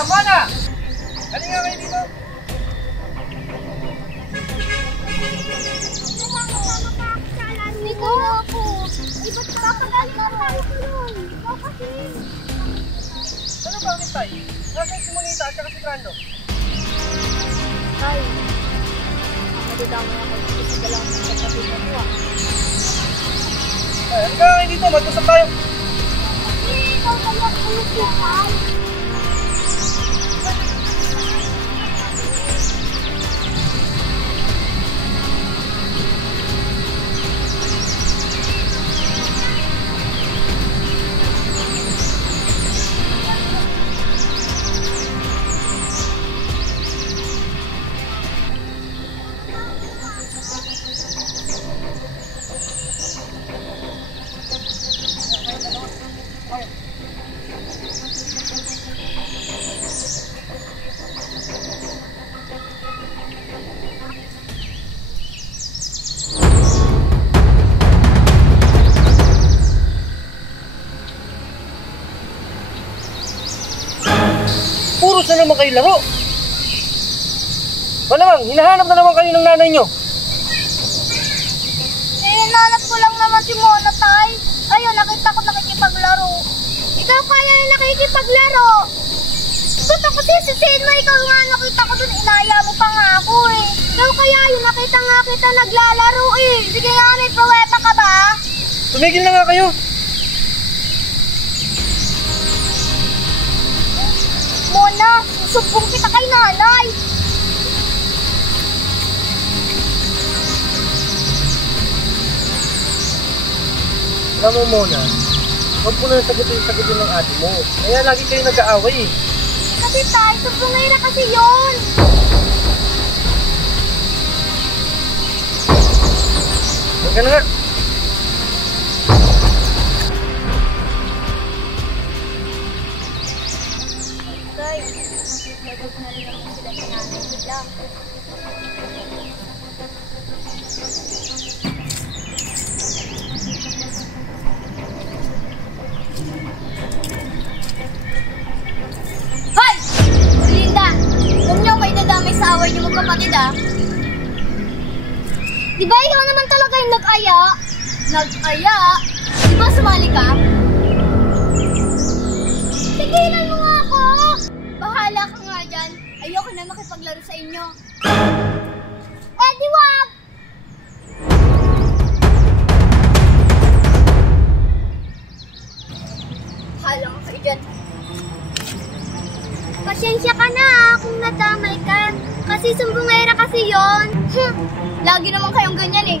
Mona! Halika nga kayo dito. Dito na ako. Iba't kapagaling na tayo tulong. Ikaw kasi. Ano bakit tayo? Nasaan si Monita at saka si Brando? Tay, madadama ako dito sa dalawang kapatid na ito. Ay, halika nga kayo dito. Mag-usap tayo. Ikaw kaya ulit yung tay. Puros na naman kayo laro. Malamang, hinahanap na naman kayo ng nanay nyo. Hinahanap ko lang naman si Mona, tay. Ayun, nakita ko nakikipaglaro. Ikaw kaya rin nakikipaglaro. Ba't ako sisisihin mo? Ikaw nga nakita ko dun. Inaya mo pa nga ako eh. Ikaw kaya yun, nakita nga kita naglalaro eh. Sige nga, may pruweba ka ba? Tumigil na nga kayo. Mona, susumbong kita kay nanay. Alam mo muna, huwag mo na sagutin ng ate mo. Kaya lagi kayo nag-aaway eh. Kasi tay, sumbongay na kasi yun. Huwag ka na nga. Tay, nagod na rin naman sila ni nanay nila. Hoy! Linda! Huwag niyo ako idadamay sa away niyo magkapatid ah. Di ba ikaw naman talaga yung nag-aya? Nag-aya? Di ba sumali ka? Tigilan mo nga ako! Bahala ka nga dyan. Ayoko na makipaglaro sa inyo. Eh di wag! Bahala ka kayo dyan. Pasensya ka na kung nadamay ka. Kasi sumbongera kasi yon. Lagi naman kayong ganyan eh.